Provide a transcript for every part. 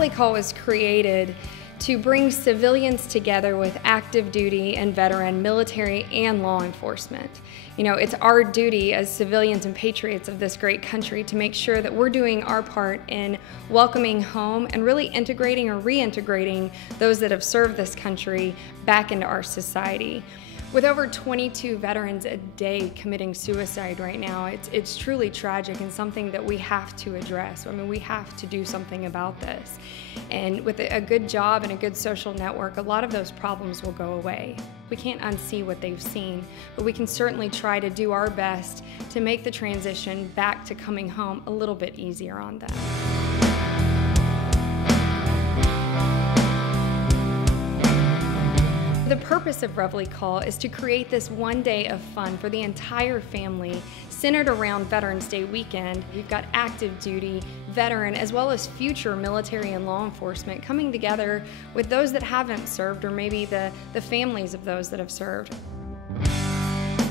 Reveille Call was created to bring civilians together with active duty and veteran, military, and law enforcement. You know, it's our duty as civilians and patriots of this great country to make sure that we're doing our part in welcoming home and really integrating or reintegrating those that have served this country back into our society. With over 22 veterans a day committing suicide right now, it's truly tragic and something that we have to address. I mean, we have to do something about this. And with a good job and a good social network, a lot of those problems will go away. We can't unsee what they've seen, but we can certainly try to do our best to make the transition back to coming home a little bit easier on them. The purpose of Reveille Call is to create this one day of fun for the entire family centered around Veterans Day weekend. We've got active duty, veteran, as well as future military and law enforcement coming together with those that haven't served or maybe the families of those that have served.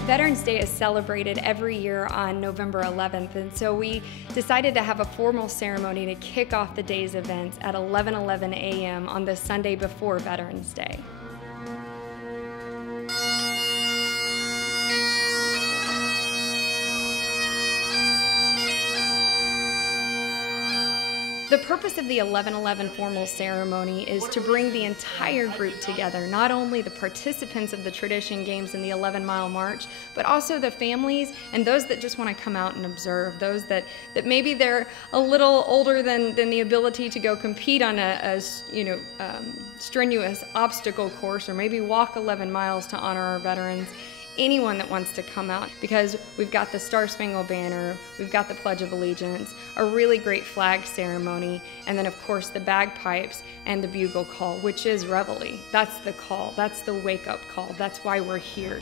Veterans Day is celebrated every year on November 11th, and so we decided to have a formal ceremony to kick off the day's events at 11:11 a.m. on the Sunday before Veterans Day. The purpose of the 11:11 formal ceremony is to bring the entire group together, not only the participants of the tradition games in the 11-mile march, but also the families and those that just want to come out and observe, those that maybe they're a little older than the ability to go compete on a strenuous obstacle course or maybe walk 11 miles to honor our veterans. Anyone that wants to come out, because we've got the Star-Spangled Banner, we've got the Pledge of Allegiance, a really great flag ceremony, and then of course the bagpipes and the bugle call, which is Reveille. That's the call, that's the wake-up call, that's why we're here.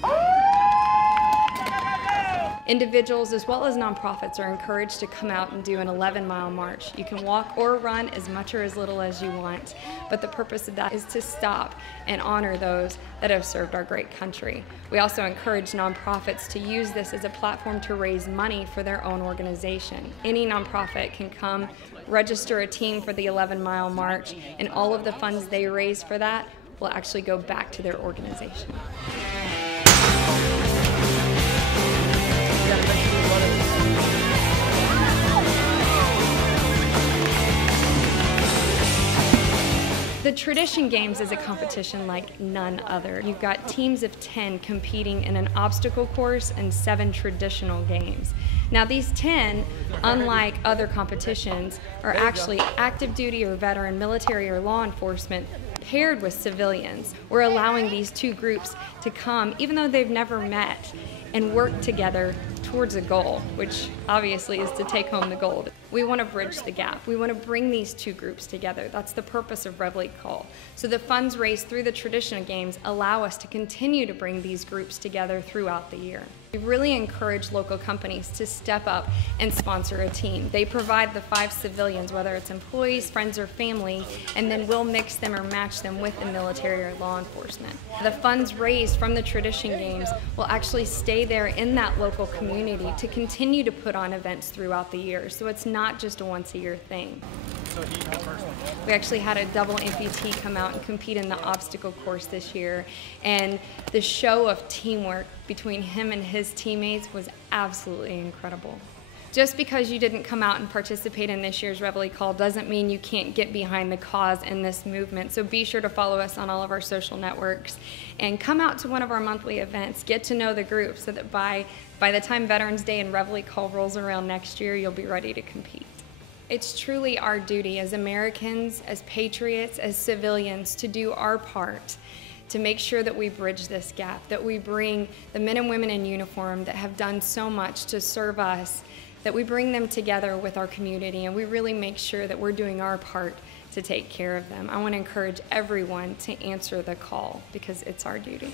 Individuals as well as nonprofits are encouraged to come out and do an 11-mile march. You can walk or run as much or as little as you want, but the purpose of that is to stop and honor those that have served our great country. We also encourage nonprofits to use this as a platform to raise money for their own organization. Any nonprofit can come, register a team for the 11-mile march, and all of the funds they raise for that will actually go back to their organization. The Tradition Games is a competition like none other. You've got teams of 10 competing in an obstacle course and 7 traditional games. Now these 10, unlike other competitions, are actually active duty or veteran, military or law enforcement paired with civilians. We're allowing these two groups to come, even though they've never met, and work together towards a goal, which obviously is to take home the gold. We want to bridge the gap. We want to bring these two groups together. That's the purpose of Reveille Call. So the funds raised through the traditional games allow us to continue to bring these groups together throughout the year. We really encourage local companies to step up and sponsor a team. They provide the 5 civilians, whether it's employees, friends, or family, and then we'll mix them or match them with the military or law enforcement. The funds raised from the tradition games will actually stay there in that local community to continue to put on events throughout the year. So it's not just a once-a-year thing. We actually had a double amputee come out and compete in the obstacle course this year, and the show of teamwork between him and his teammates was absolutely incredible. Just because you didn't come out and participate in this year's Reveille Call doesn't mean you can't get behind the cause in this movement. So be sure to follow us on all of our social networks and come out to one of our monthly events. Get to know the group so that by the time Veterans Day and Reveille Call rolls around next year, you'll be ready to compete. It's truly our duty as Americans, as patriots, as civilians to do our part to make sure that we bridge this gap, that we bring the men and women in uniform that have done so much to serve us, that we bring them together with our community and we really make sure that we're doing our part to take care of them. I want to encourage everyone to answer the call because it's our duty.